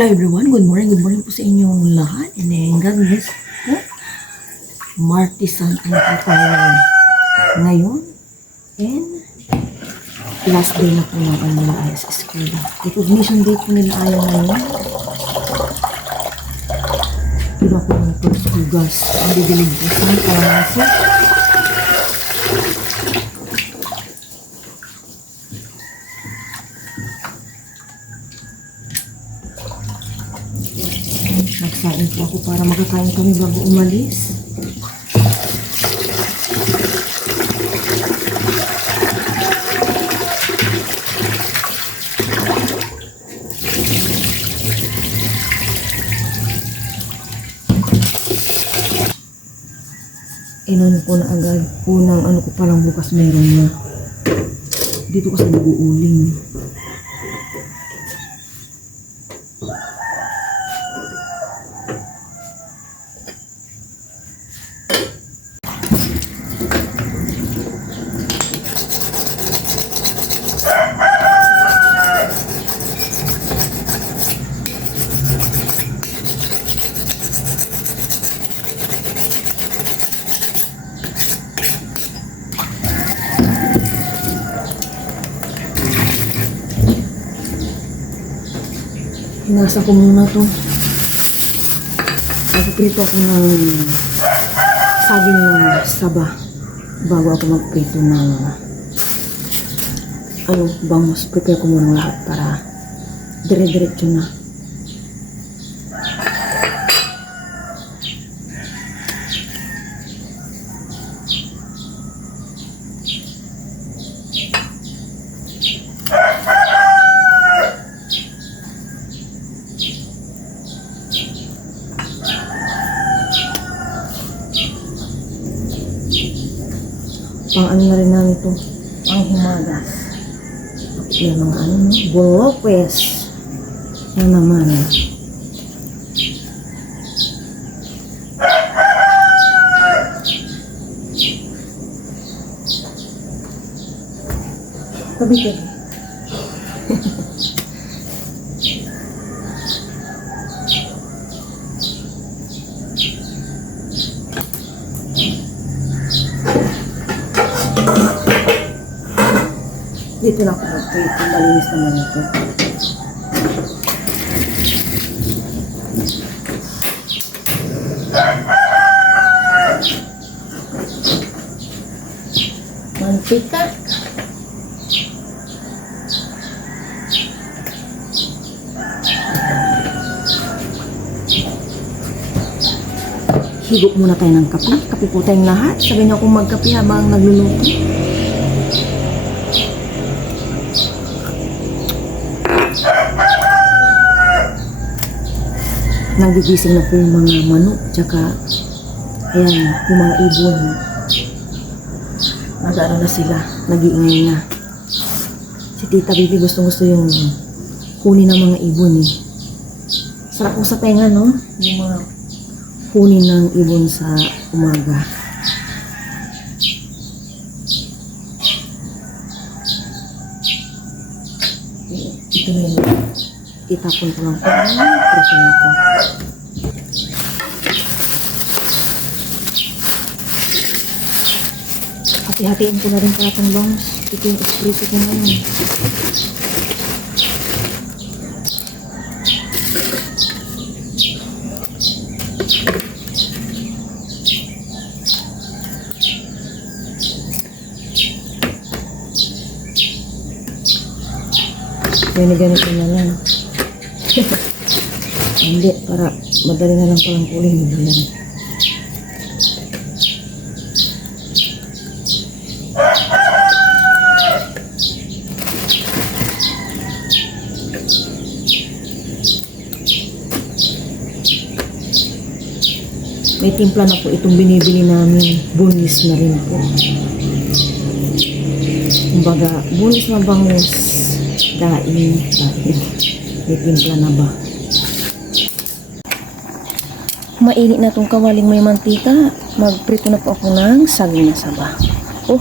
Hello everyone, good morning po sa inyong lahat. And then, God bless po. Martisan po tayo ngayon. And, last day na po ng nila ay sa school. Recognition day po nila ay ngayon. Diba po ng pagtugas ang didilig po sa kalamasa. Nagsain po ako para makakain kami bago umalis. Inon ko na agad. Unang ano ko palang bukas meron na. Dito kasi nag-uuling. Hinasa ko muna to. Nagprito ako ng saging na saba bago ako magprito ng bangus. Prepare ko muna lahat para dire-diretso na. Pang ano na rin namin ito, pang humagas. May mga bulopes na naman. Tabi ka. Dito na ako mag-prito. Malinis naman ito. Mantika. Higop muna tayo ng kape. Kape po tayong lahat. Sabi niyo akong magkape habang nagluluto. Nagigising na po yung mga manok, tsaka ayan, yung mga ibon. Nag-ano na sila, nag-iingay na. Si Tita Bibi gusto yung kunin ng mga ibon eh. Sarap po sa tenga, no? Yung mga kunin ng ibon sa umaga. Ito na yun. Itapon ko lang po. Prito na po. Hati-hatiin ko na rin pala itong bangus. Ito yung espresso ko ngayon. Ganito na lang. Hindi, para madali na lang palang kuling. May timpla na po itong binibili namin. Bunis na rin po. Kumbaga, bunis na bangus. Daing. May timpla na ba? Mainit na itong kawaling may mantika. Magprito na po ako ng saging na saba. Oh,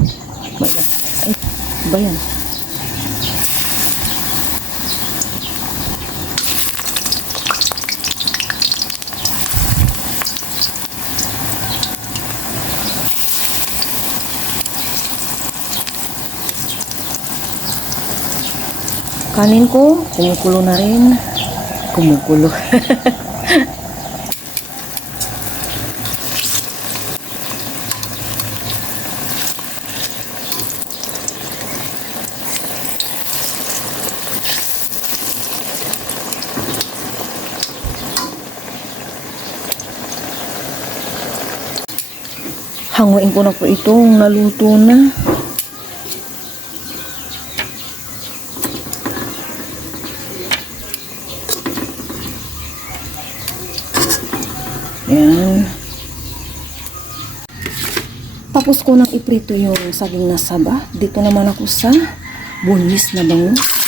my God. Ay, ba yan? kanin ko, kumukulo na rin. Kumukulo. Hanguin ko na po itong naluto na. Ayan. Tapos ko nang iprito yung saging na saba. Dito naman ako sa bunis na bangus.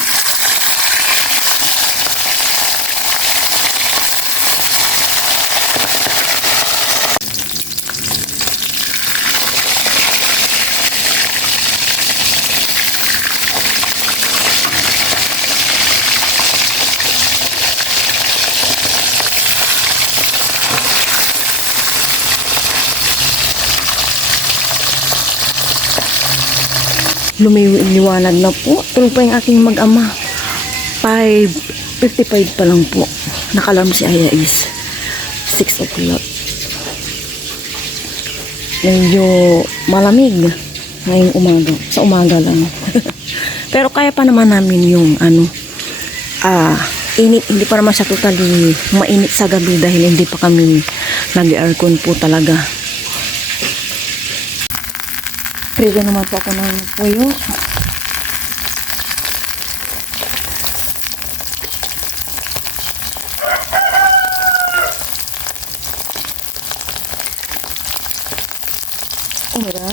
Lumiwanag na po. Tulog pa yung aking mag-ama. 5:55 pa lang po. Nakalarm si Aya is 6 o'clock. Medyo malamig ngayong umaga. Sa umaga lang. Pero kaya pa naman namin yung init. Hindi pa naman siya totally mainit sa gabi dahil hindi pa kami nag-aircon po talaga. Prito naman po ako ng puyo. Umira.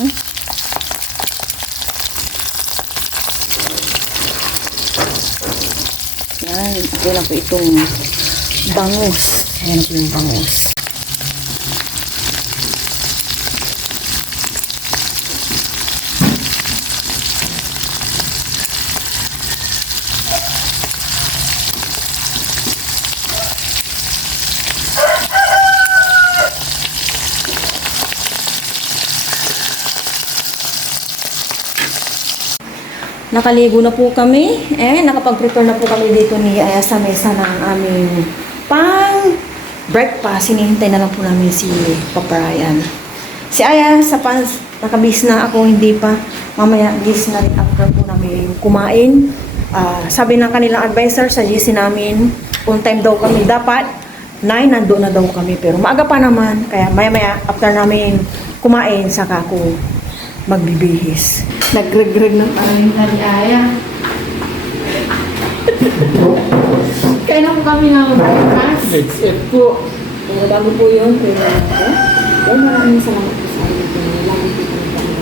Yan. Okay lang po itong bangus. Ayan po yung bangus. Nakaligo na po kami. Nakapag-prepare na po kami dito ni Aya sa mesa ng aming pang breakfast. Hinihintay na lang po namin si Papa Ryan. Si Aya, nakabis na ako, hindi pa. Mamaya, gis na rin after po namin kumain. Sabi ng kanilang advisor sa GC namin, on time daw kami. Dapat 9, nandoon na daw kami. Pero maaga pa naman. Kaya maya-maya, after namin kumain, saka ako magbibihis. Nagregreg ng parang ni Aya. Kailan po kami nga mag-breakfast? Let's eat po. Bago po yun, pero maraming salamat po sa inyo. Lagi po kami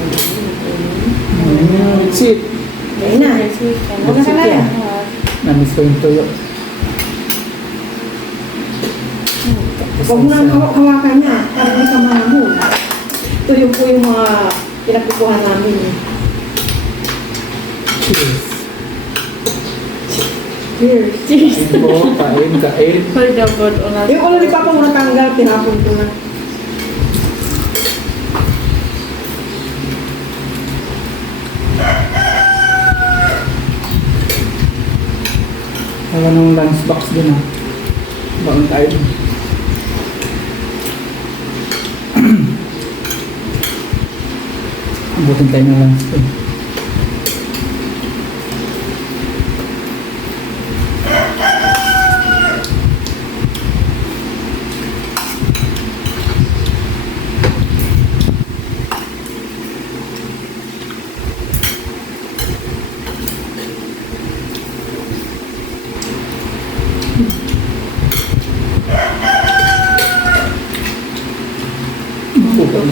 Let's eat. Ayun na. Huwag na kaya. Namiss ko yung tuyo. Huwag mo lang hawakan niya. Para hindi ka mahamon. Ito yung po yung mga pinagkukuhan namin. Cheers. Cheers. Cheers. Kain po, kain. For the good ulas. Yung ulo ni Papa muna tanggal, tinapon ko na. Wala nung lunchbox din ah. Baon tayo. Abutin tayo ng lunch ko.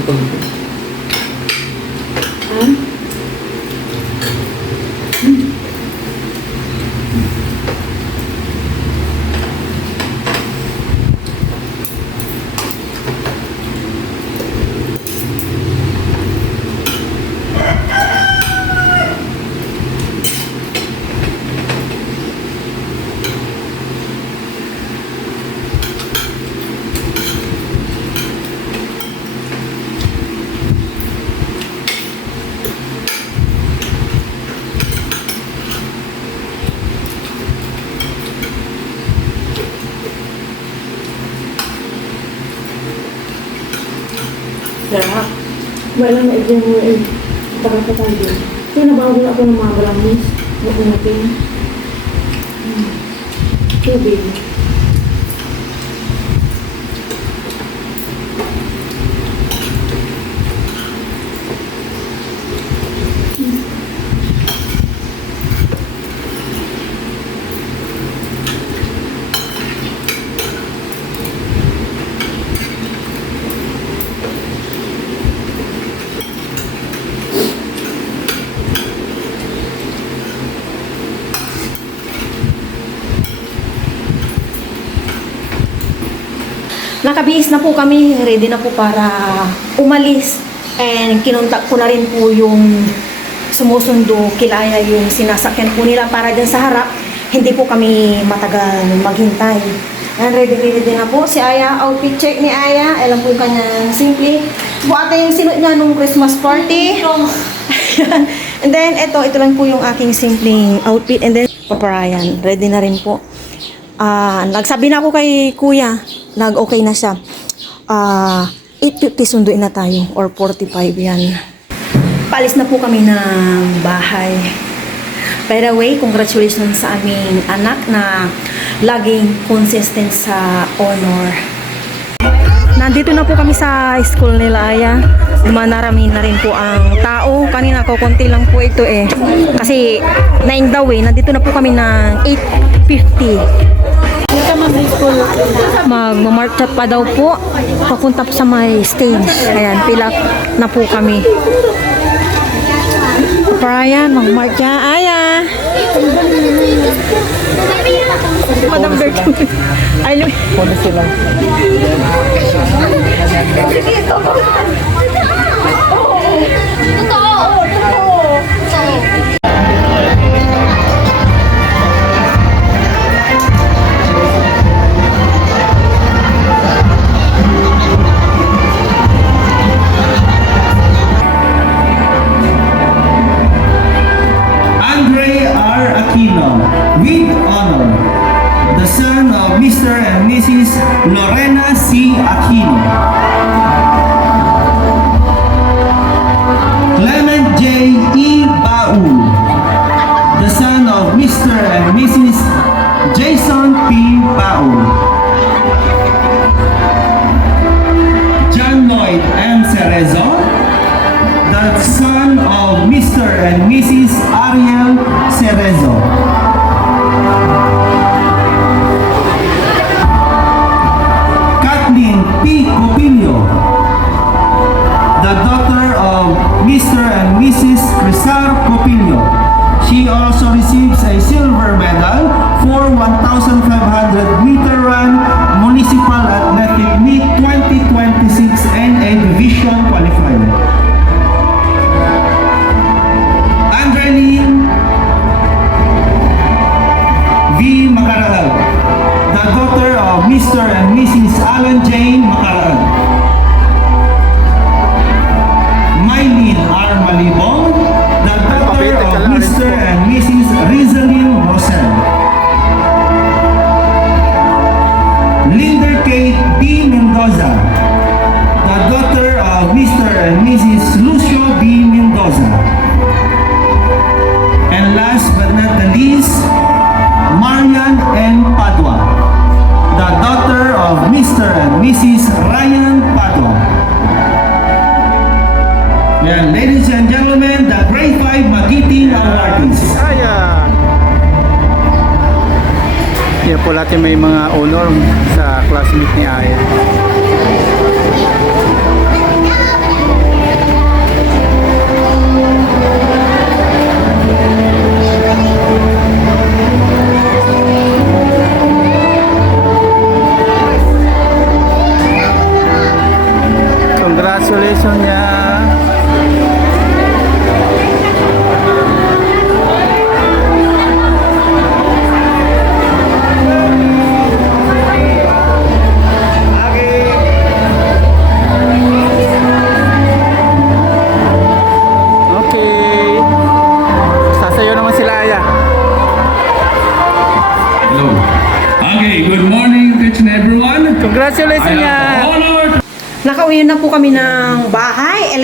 Pagod. ba lang na i-dyan mo eh. Takapatay din. Kaya nabago na ako ng mga brownies. Huwag natin. Tubig. Nakabihis na po kami, ready na po para umalis. And kinontak ko na rin po yung sumusundo kilaya yung sinasakyan po nila para dyan sa harap. Hindi po kami matagal maghintay. And ready na po si Aya. Outfit check ni Aya. Alam po yung kanyang simple. Buate yung sinuot niya nung Christmas party. And then, ito lang po yung aking simpleng outfit. And then, Papa Ryan, ready na rin po. Nagsabi na ako kay Kuya, nag-okay na siya. 8:50 sunduin na tayo or 45 yan. Paalis na po kami ng bahay. By the way, congratulations sa aming anak na laging consistent sa honor. Nandito na po kami sa school nila, Aya. Manarami na rin po ang tao. Kanina ko konti lang po ito eh. Kasi 9 daw eh. Nandito na po kami ng 8:50. Mag-march up pa daw po. Papunta po sa may stage. Ayan, pila na po kami. Brian, mag-march ka. Aya! Madam Bertone. Ay, Pwede sila. Andre R. Aquino, with honor, the son of Mr. and Mrs. Lorena C. Aquino. Clement J. E. Bau, the son of Mr. and Mrs. Jason P. Bau. John Lloyd M. Cerezo, the son of Mr. and Mrs. Ariel Cerezo. Kathleen P. Copillo, the daughter of Mr. and Mrs. Crisar Copillo. She also receives a silver medal for 1,500 meter run Municipal Athletic Meet 2026 and a division qualifier. Andreline V. Macaraag, the daughter of Mr. and Mrs. Alan J. Macaraag. Mylene R. Malibong, the daughter of Mr. and Mrs. Rizalyn Rosel. Linder Kate B. Mendoza, the daughter of Mr. and Mrs. Lucio B. Mendoza. And last but not the least, Marian N. Padua, the daughter of Mr. and Mrs. Ryan Padua. Yan, ladies and gentlemen, the Grade 5 Magiting Awardees. Aya! Yan po lahat yung may mga honor sa classmate ni Aya. Congratulations niya. Okay. Sasayo naman sila Aya. Hello. Okay, good morning, everyone. Congratulations I niya. have the honor Nakauwi na po kami ng bahay ay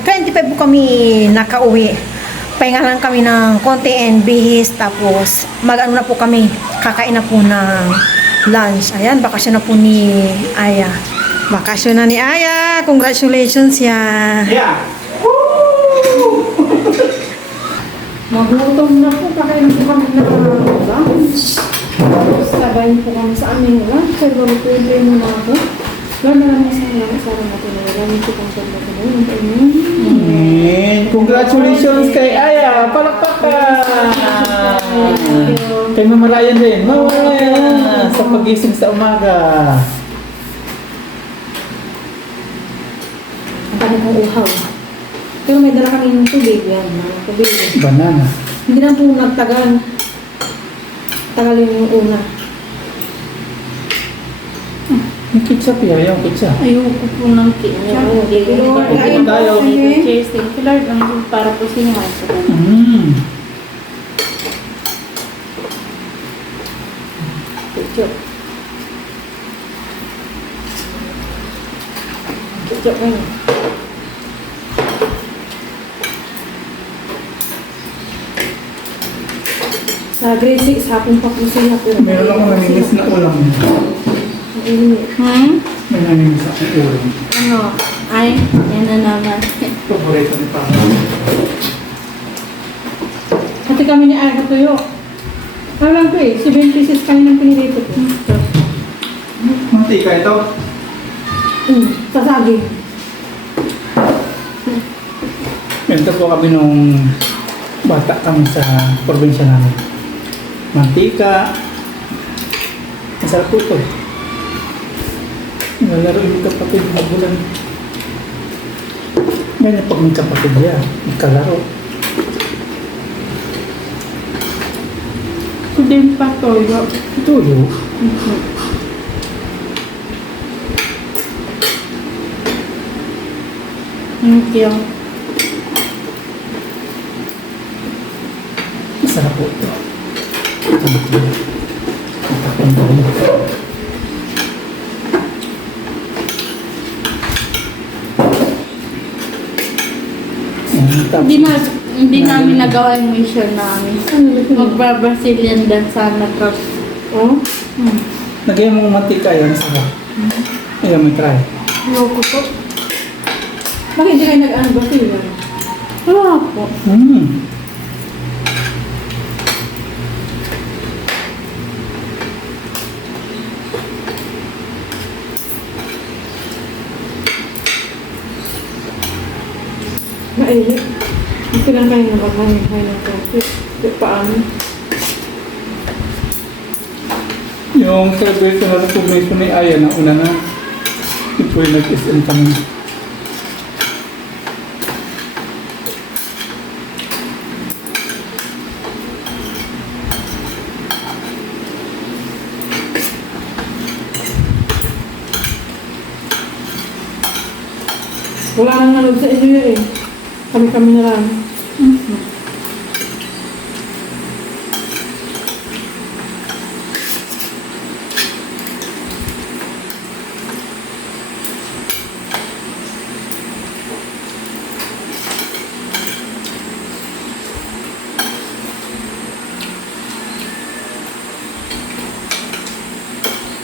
11:25 po kami nakauwi. Pahinga lang kami ng konti and bihis. Tapos mag-ano na po kami. Kakain na po ng lunch. Ayan, bakasyon na po ni Aya. Bakasyon na ni Aya. Congratulations yan. Yeah. Magutom na po, kakain po kami na lunch. Sabay po kami sa aming lunch. Kaya bago-pwede mo na ako. Lord, maraming salamat sa akin natin. Maraming po kong salamat sa mga amen. Amen. Congratulations kay Aya. Palakpakan. Kay Mama Ryan din. Mama Ryan. Sa pagising sa umaga. Ang dami kong uhaw. Pero may dala kami ng tubig. Yan, mga tubig. Banana. Hindi na po nagtagal. Tagal yung una. Yung ketchup yan. Yung ketchup. Ayoko po ng ketchup. Pero kain tayo. Cheers, thank you Lord. Ang para po sinuha sa kanila. ketchup. Ketchup ngayon. Sa grade 6, hapon pa po sila. Pero Meron ako namimiss na ulam. mainit. May namimiss akong ulam. Ano? Ay, yan na naman. Paborito ni Papa. Pati kami ni Aga tuyo. Parang ko eh, 76 kayo ng pinilito ko. Mantika ito. Sa saging. Ganito po kami nung bata kami sa probinsya namin. Mantika. Masarap po ito. Nalaro yung kapatid na bulan. Ganyan pag may kapatid niya, magkalaro. Ito din pa toyo. Tuyo. Thank you. Masarap po ito. Ito. Matakang tayo. Hindi namin nagawa yung mission namin. Magba-Brazilian dance sana tapos. Oh? Lagyan mo mantika yan, sarap. Ayan, may try. Loko po. Bakit hindi kayo nag-ano ba sila? Wala po. Mainit. Ito lang kayo nabakain kayo ng coffee. Paano? Yung celebration na recognition ni Aya na una na, ito yung nag-SM kami. Wala nang nalog sa inyo eh. Kami-kami na lang.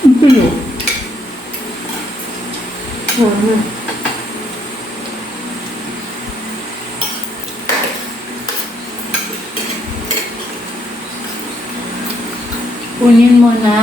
Ang tuyo. Kunin mo na.